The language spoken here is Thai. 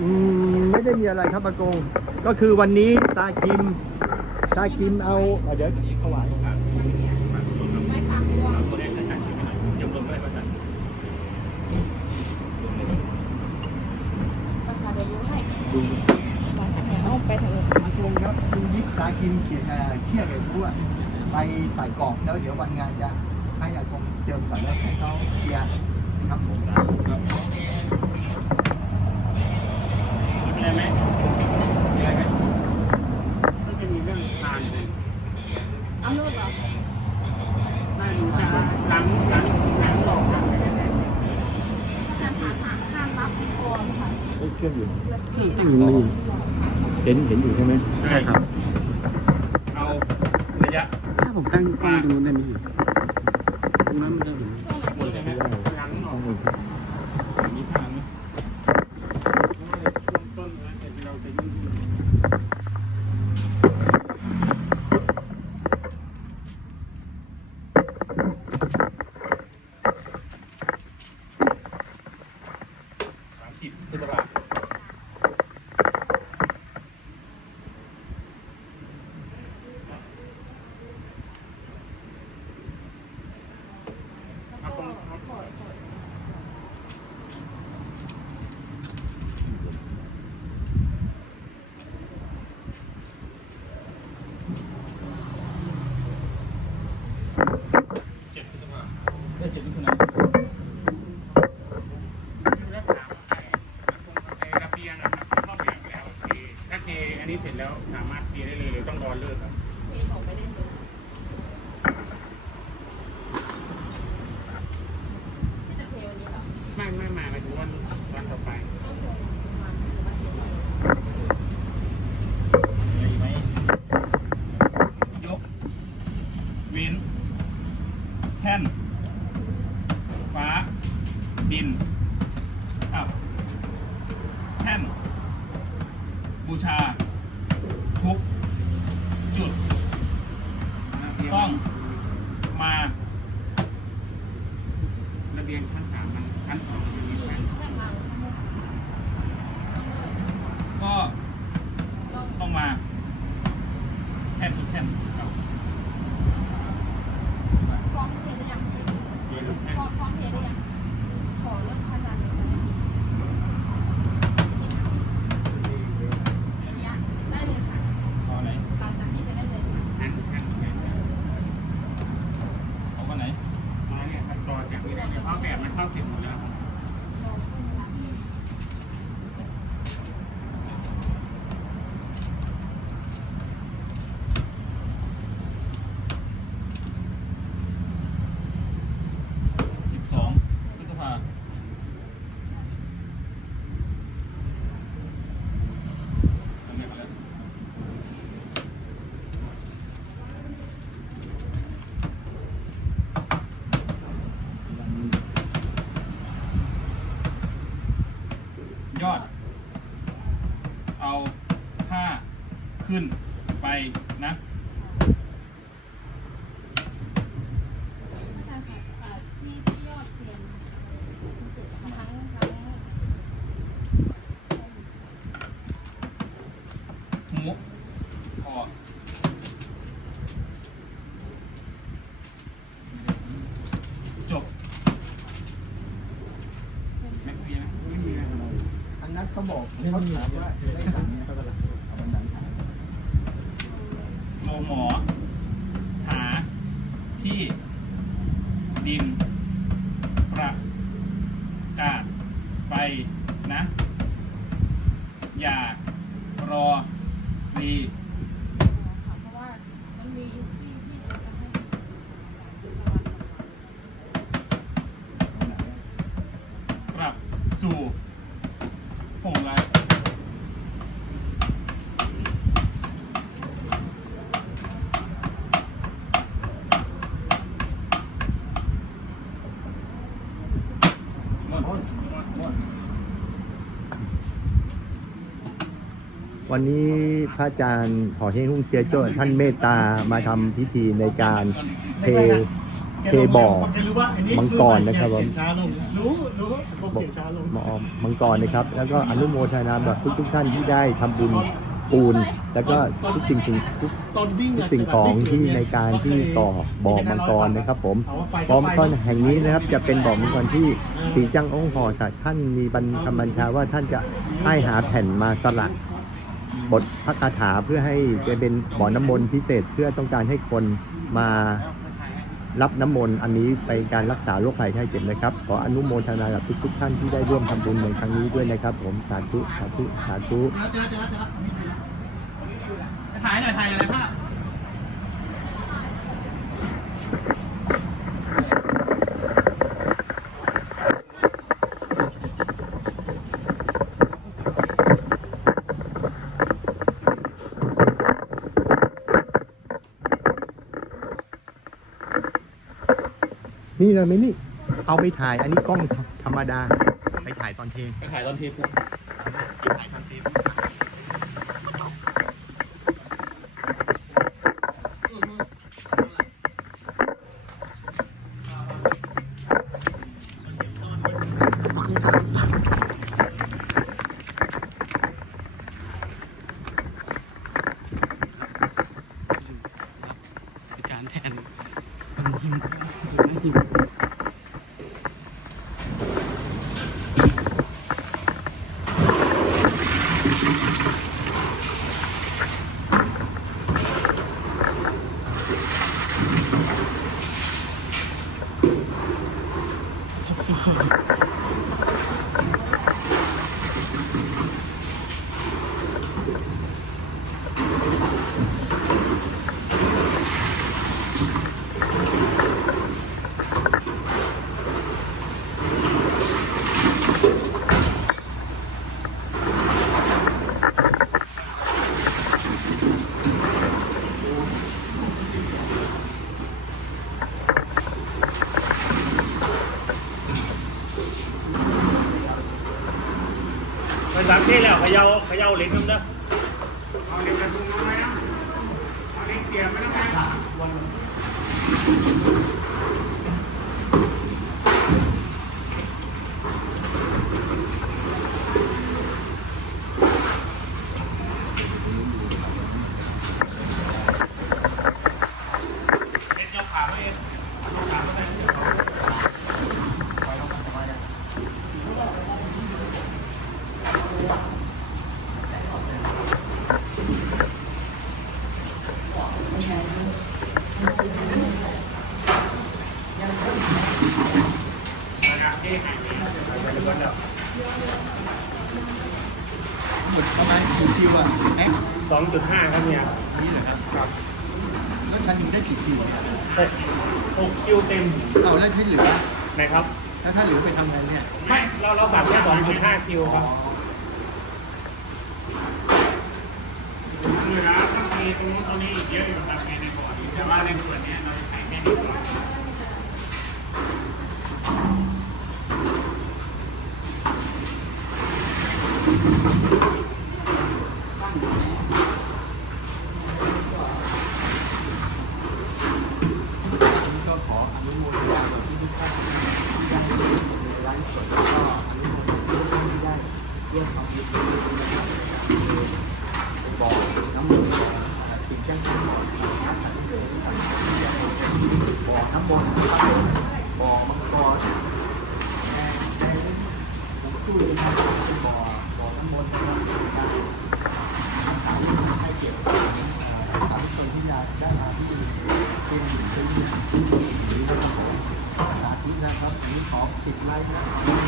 มไม่ได้มีอะไรครับอากง ก็คือวันนี้ซากิมซากิมเอาเดี๋ยวถวายไม่ฝากตัวตัวแรกก็ใส่ไปหน่อยยกลงก็ได้ก็ใส่ราคาเดี๋ยวรู้ให้ดูมาทางไปทางอากงครับคุณยิบซากิมเขียนเอ่อเชี่ยเลยรู้อะไปใส่กล่องแล้วเดี๋ยววันงานจะให้อากงเจิมก่แล้วให้เขาเคลียร์ครับผมครับ ไรไหมมีอะไรไหมก็จะมีเรื่องทานเลยเอานู่นเหรอน่าดูจะล้างล้างล้างหลอกกันอะไรได้อาจารย์หาทางข้ามรับคอค่ะเอ้ยเครื่องอยู่ตั้งอยู่นี่เห็นเห็นอยู่ใช่ไหมใช่ครับ เอาระยะถ้าผมตั้งกล้องตรงนู้นได้ไหมพี่ตรงนั้นมันจะเห็น หมดใช่ไหมล้างหลอกมีทางไหมต้นนะแต่เราจะยุ่งสามสิบพฤษภา แล้วก็ขอขอ เจ็ดพฤษภาได้เจ็ดมิถุนายนแล้วถามไอ้ไอ้ระเบียงอะครับรอบแบบแล้วเทถ้าเทอั นนี้เสร็จแล้วสามารถเทได้เลยหรือต้องรอเลิกครับ เทออกไปได้เลยที่จะเทวันนี้เหรอ ไม่ไม่มาหมายถึงวันวันต่อไป ต้องส่งมาหรือว่าเทวันนี้ มีไหมยกวินแท่นฟ้า ดินอับแท่น บูชา ทุก จุด ต้องมาระเบียงชั้นสามมันชั้นสองมันมีแท่น แค่มาทั้งหมด ก็ ต้อง ต้องมาแท่นทุกแท่นครับ ฟ้องเทได้ยัง เรียนทุกแท่น ฟ้องฟ้องเทได้ยังขอเรื่องอาจารย์เลยนะได้เลยค่ะ เอาไหน หลังจากนี้ไปได้เลยค่ะ แท่นทุกแท่นทุกแท่นเอาวันไหนมาเนี่ย เนี่ยเพราะแบบมันเข้าถึงหมดแล้วครับ ลองขึ้นมา สิบสองพฤษภาทำไงมาแล้วยอด เอาค่าขึ้นไปนะใช่ค่ะอ่าที่ที่ยอดเทียนทั้งทั้งทั้งหูคอจบไม่มีนะไม่มีนะ อันนั้น เขาถามว่าได้ถามเนี่ยเขากำลังเอาวันนั้นถามหมอ หา ที่ดิน ประกาศไปนะ อย่ารอรีค่ะเพราะว่ามันมีที่ที่จะให้ปรับสู่ผงไรหมดหมดหมด วันนี้พระอาจารย์หอเฮงหุ้งเซียโจ้ท่านเมตตามาทำพิธีในการเทเทบ่อมังกรนะครับผมรู้รู้ผมเขียนช้าลงหมอมังกรนะครับ แล้วก็อนุโมทนาแบบทุกทุกๆท่านที่ได้ทำบุญ ปูนแล้วก็ทุกสิ่งสิ่งทุกทุกสิ่งของที่ในการที่ต่อบ่อมังกรนะครับผมบ่อมังกรแห่งนี้นะครับ จะเป็นบ่อมังกรที่สีจังองค์หอสัตว์ท่านมีบัญคำบัญชาว่าท่านจะให้หาแผ่นมาสลักบทพระคาถาเพื่อให้จะเป็นบ่อน้ำมนต์พิเศษเพื่อต้องการให้คนมารับน้ำมนต์อันนี้ไปการรักษาโรคภัยไข้เจ็บนะครับ ขออนุโมทนากับทุกๆท่านที่ได้ร่วมทำบุญในครั้งนี้ด้วยนะครับ ผมสาธุสาธุสาธุ อยถ่ายอะไรภาพนี่เลยไหมนี่ เอาไปถ่าย อันนี้กล้องธรรมดา ไปถ่ายตอนเทง ไปถ่ายตอนเทปถ่ายตอนเทง การแทน ไปสามที่แล้วเข ย่าเขย่าเหล็กน้ำเด้อเอาเหล็กกระทุงลงไหมนะเอาเหล็กเสียไม่ต้องไหมเอ็ดยกขาไม่เอ็ดยกขาไม่ได้ นะครับที่แห่งนี้ไปทุกคนแล้ว หมดประมาณกี่คิวอะแอ๊ะสองจุดห้าครับเนี่ยนี่เหรอครับครับแล้วคันหนึ่งได้กี่คิวเนี่ยหกหกคิวเต็มเอาแล้วที่เหลือนะครับ แล้วถ้าเหลือไปทำอะไรเนี่ยไม่เราเราสั่งแค่สองจุดห้าคิวครับคือนะถ้ามีตรงนู้นตรงนี้อีกเยอะอยู่ครับในบ่อนี้แต่ว่าในส่วนเนี้ยเราใช้แค่นี้ ดแจ้งทั้งหมดนะครับบอกน้ำมนต์บอกมังกรแดงแดงผมตู้นะครับเป็นบ่อบ่อน้ำมนต์นะครับ ขอติดไลค์นะครับ